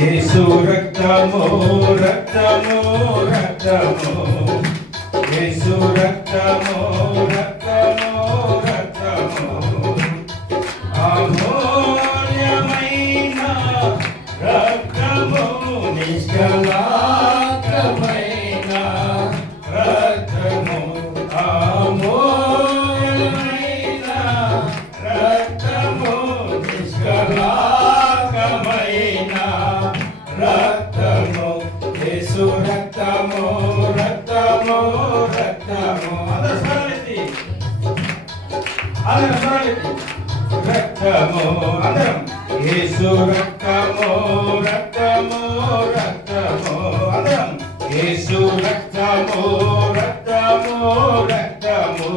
యేసు రక్తము రక్తము రక్తము యేసు రక్తము రక్తము రక్తము అమూల్యమైన రక్తము నిష్కళంకమైన రక్తము అమూల్యమైన రక్తము నిష్కళంకమైన రక్తము యేసు రక్తము రక్తము రక్తము రక్తము అందరం యేసు రక్తము రక్తము రక్తము అందరం యేసు రక్తము రక్తము రక్తము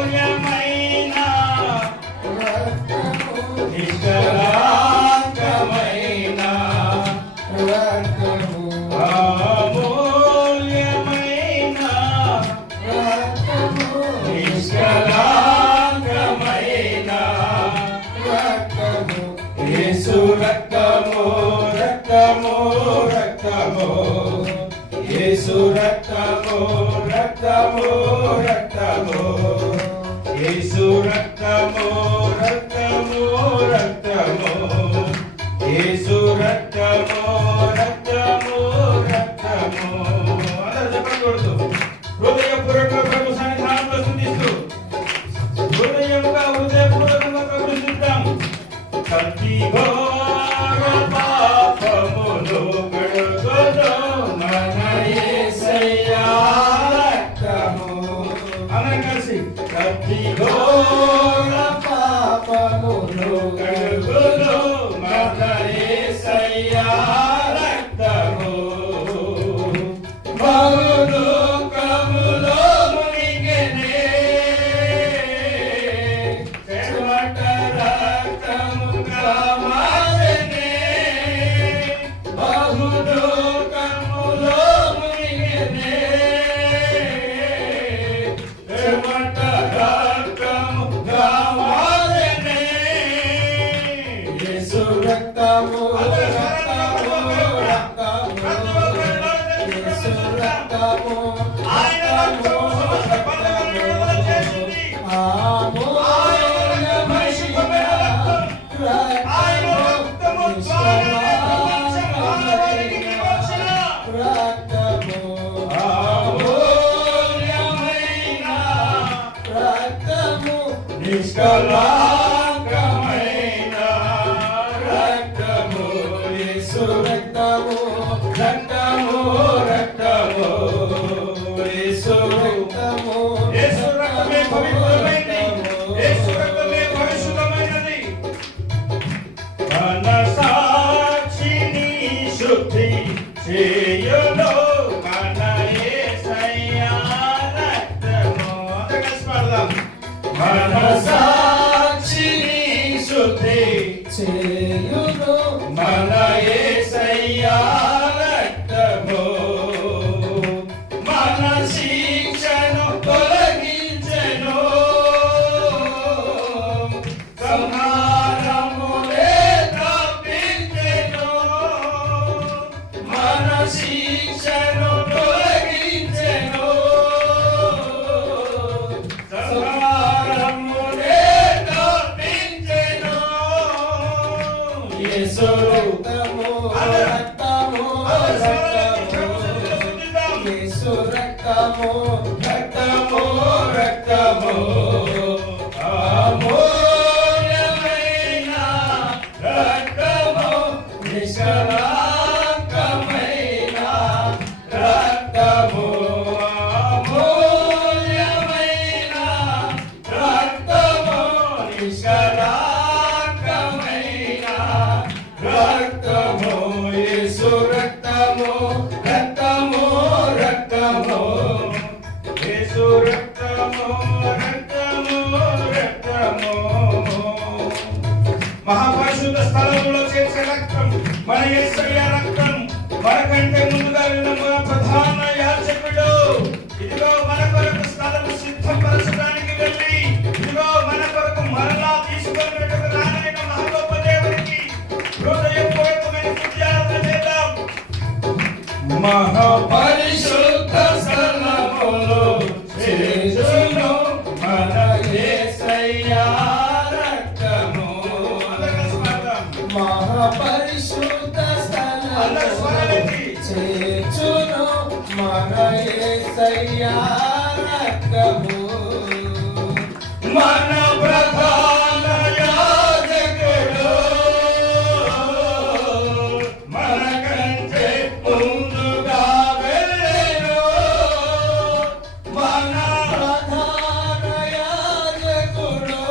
అమూల్యమైన రక్తము నిష్కళంకమైన రక్తము అమూల్యమైన రక్తము నిష్కళంకమైన రక్తము యేసు రక్తము రక్తము రక్తము యేసు రక్తము రక్తము రక్తము యేసు రక్తము రక్తము రక్తము యేసు రక్తము రక్తము రక్తము అందరూ చెప్పకూడదు హృదయపూర్వక ప్రభు సన్నిధానంలో స్తుతిస్తూ హృదయపూర్వకంగా ప్రభుని స్తుతిద్దాం కల్తీ ఘోర పాపములు కడుగును మన యేసయ్యా రక్తము అందరం కలిసి కల్తీ ఘోర పాపములు కడుగును మన యేసయ్యా రక్తము బహుదుఃఖములో మునిగెనే చెమట రక్తముగా మారెనే బహుదుఃఖములో మునిగెనే చెమట రక్తముగా మారెనే యేసు రక్తము రక్తము రక్తము యేసు రక్తము ఆయన రక్తము సమస్త పాపములను విడుదల చేసింది అమూల్యమైన రక్తం ఆయన రక్తము ద్వారా ప్రపంచం మానవాళికి విమోచన రక్తము అమూల్యమైన రక్తము నిష్కళంకమైన రక్తము యేసు రక్తము రక్తము రక్తము యేసు రక్తము యేసు రక్తమే పవిత్రమైనది యేసు రక్తమే పరిశుద్ధమైనది మన సాక్షిని శుద్ధి చేయును మన యేసయ్యా రక్తము అందరం కలిసి పాడదాం మన సాక్షిని శుద్ధి చేయును మన యేసయ్యా రక్తము మన శిక్షను తొలగించెను సంహారమునే తప్పించెను మన శిక్షను తొలగించెను సంహారమునే తప్పించెను యేసు రక్తము రక్తము రక్తము యేసు రక్తము రక్తము రక్తము అమూల్యమైన రక్తము నిష్కళంకమైన రక్తము అమూల్యమైన రక్తము నిష్కళంకమైన రక్తము యేసు రక్తము రక్తము రక్తము యేసు రక్తము రక్తము రక్తము మహాపరిశుద్ధ స్థలములో చేసే రక్తం మన యేసయ్య రక్తం మనకంటే ముందుగా వెళ్ళిన మన ప్రధాన యాజకుడు ఇదిగో మన కొరకు స్థలము సిద్ధపరచడానికి వెళ్ళి ఇదిగో మన కొరకు మరలా తీసుకున్నట్టుగా రానైన మహాగొప్ప దేవుడు మహాపరిశుద్ధ స్థలములో చేర్చును మన యేసయ్యా రక్తము. మహాపరిశుద్ధ స్థలములో చేర్చును మన యేసయ్యా రక్తము. మన ప్రధాన యాజకుడు మనకంటే ముందుగా వెళ్ళెను. మన ప్రధాన యాజకుడు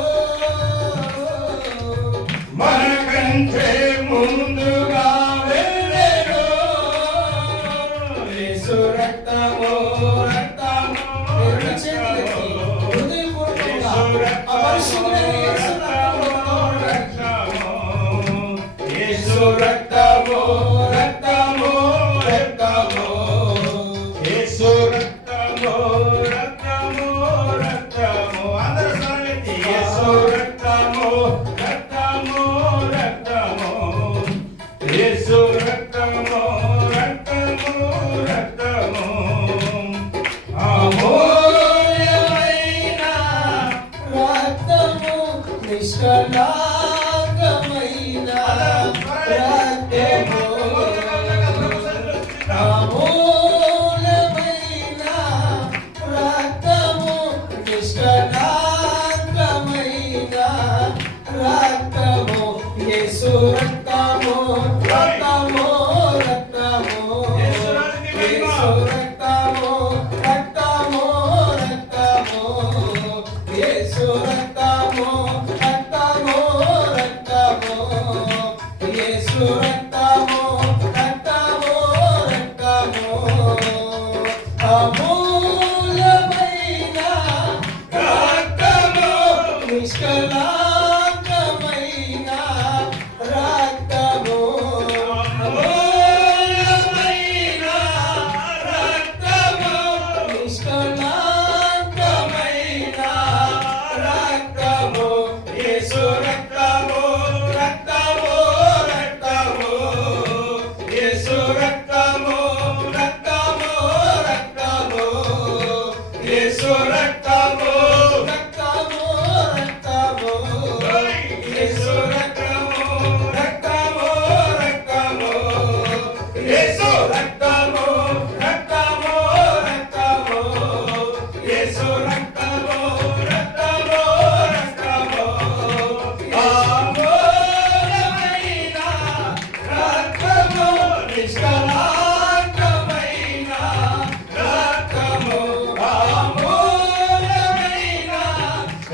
మనకంటే ముందుగా వెళ్ళెను. యేసు రక్తము రక్తము రెండు చేతులెత్తి హృదయపూర్వకంగా ఆ పరిశుద్ధుడైన యేసు రక్తము యేసు రక్తము రక్తము రక్తము యేసు రక్తము రక్తము రక్తము అందరూ స్వరమెత్తి యేసు రక్తము రక్తము రక్తము యేసు రక్తము రక్తము రక్తము అమూల్యమైన రక్తము నిష్కళంకమైన రక్తము అమూల్యమైన రక్తము నిష్కళంకమైన రక్తము యేసు రక్తము రక్తము రక్తము యేసు రక్తము రక్తము రక్తము యేసు రక్తము రక్తము రక్తము యేసు రక్తము రక్తము రక్తము అమూల్యమైన రక్తము నిష్కళంకమైన రక్తము అమూల్యమైన రక్తము నిష్కళంకమైన రక్తము యేసు రక్తము రక్తము రక్తము యేసు రక్తము రక్తము రక్తము యేసు రక్తము రక్తము రక్తము యేసు రక్తము రక్తము రక్తము యేసు రక్తము రక్తము రక్తము యేసు రక్తము రక్తము రక్తము అమూల్యమైన రక్తము నిష్కళంకమైన రక్తము అమూల్యమైన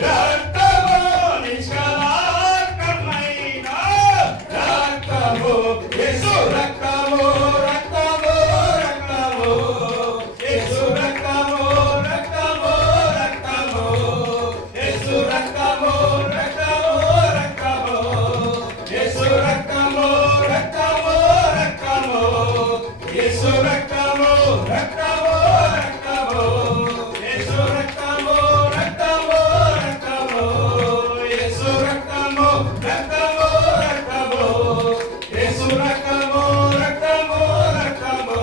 రక్తము నిష్కళంకమైన రక్తము యేసు రక్తము రక్తము రక్తము యేసు రక్తము రక్తము రక్తము యేసు రక్తము రక్తము రక్తము యేసు రక్తము రక్తము రక్తము యేసు రక్తము రక్తము రక్తము యేసు రక్తము రక్తము రక్తము యేసు రక్తము రక్తము రక్తము యేసు రక్తము రక్తము రక్తము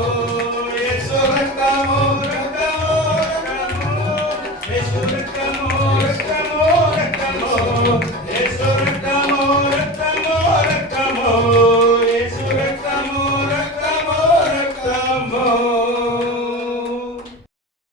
యేసు రక్తము రక్తము రక్తము యేసు రక్తము రక్తము రక్తము యేసు రక్తము రక్తము రక్తము